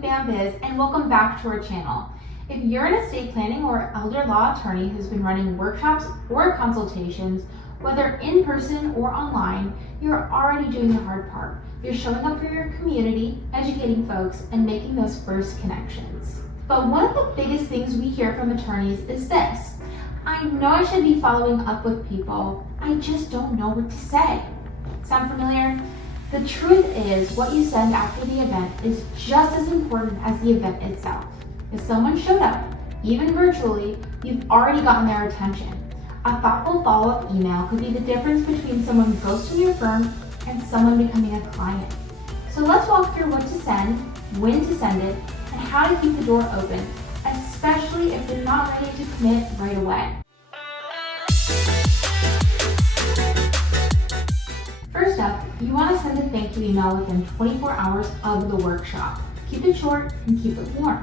with Bambiz, and welcome back to our channel. If you're an estate planning or elder law attorney who's been running workshops or consultations, whether in person or online, you're already doing the hard part. You're showing up for your community, educating folks, and making those first connections. But one of the biggest things we hear from attorneys is this: I know I should be following up with people, I just don't know what to say. Sound familiar? The truth is, what you send after the event is just as important as the event itself. If someone showed up, even virtually, you've already gotten their attention. A thoughtful follow-up email could be the difference between someone ghosting your firm and someone becoming a client. So let's walk through what to send, when to send it, and how to keep the door open, especially if you're not ready to commit right away. First up, you want to send a thank you email within 24 hours of the workshop. Keep it short and keep it warm.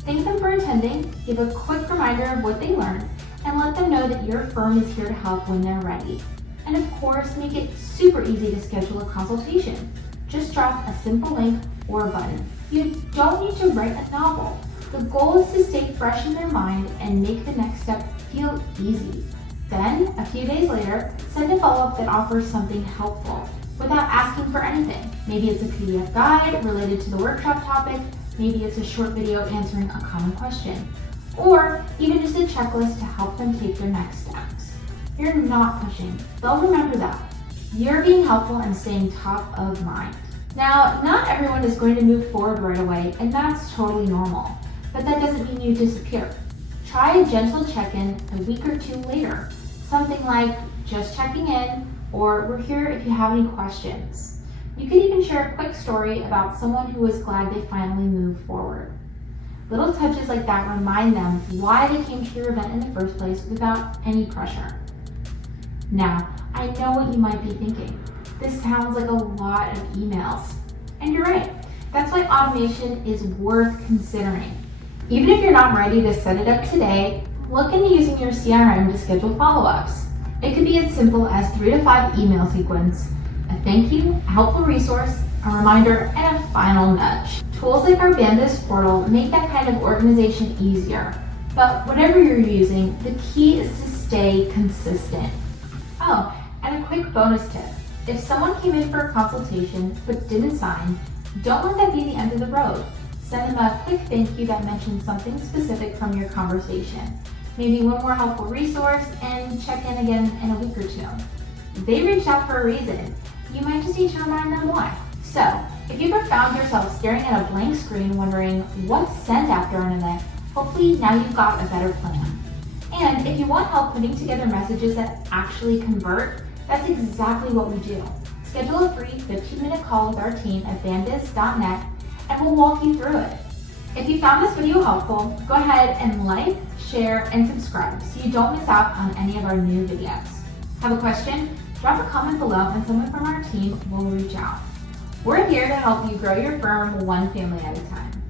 Thank them for attending, give a quick reminder of what they learned, and let them know that your firm is here to help when they're ready. And of course, make it super easy to schedule a consultation. Just drop a simple link or a button. You don't need to write a novel. The goal is to stay fresh in their mind and make the next step feel easy. Then, a few days later, send a follow-up that offers something helpful without asking for anything. Maybe it's a PDF guide related to the workshop topic, maybe it's a short video answering a common question, or even just a checklist to help them take their next steps. You're not pushing. They'll remember that. You're being helpful and staying top of mind. Now, not everyone is going to move forward right away, and that's totally normal, but that doesn't mean you disappear. Try a gentle check-in a week or two later. Something like, just checking in, or we're here if you have any questions. You could even share a quick story about someone who was glad they finally moved forward. Little touches like that remind them why they came to your event in the first place without any pressure. Now, I know what you might be thinking. This sounds like a lot of emails. And you're right. That's why automation is worth considering. Even if you're not ready to set it up today, look into using your CRM to schedule follow-ups. It could be as simple as 3 to 5 email sequence, a thank you, a helpful resource, a reminder, and a final nudge. Tools like our Bambiz portal make that kind of organization easier. But whatever you're using, the key is to stay consistent. Oh, and a quick bonus tip. If someone came in for a consultation but didn't sign, don't let that be the end of the road. Send them a quick thank you that mentions something specific from your conversation. Maybe one more helpful resource, and check in again in a week or two. They reached out for a reason. You might just need to remind them why. So, if you've ever found yourself staring at a blank screen wondering what to send after an event, hopefully now you've got a better plan. And if you want help putting together messages that actually convert, that's exactly what we do. Schedule a free 15-minute call with our team at bambiz.net and we'll walk you through it. If you found this video helpful, go ahead and like, share, and subscribe so you don't miss out on any of our new videos. Have a question? Drop a comment below and someone from our team will reach out. We're here to help you grow your firm one family at a time.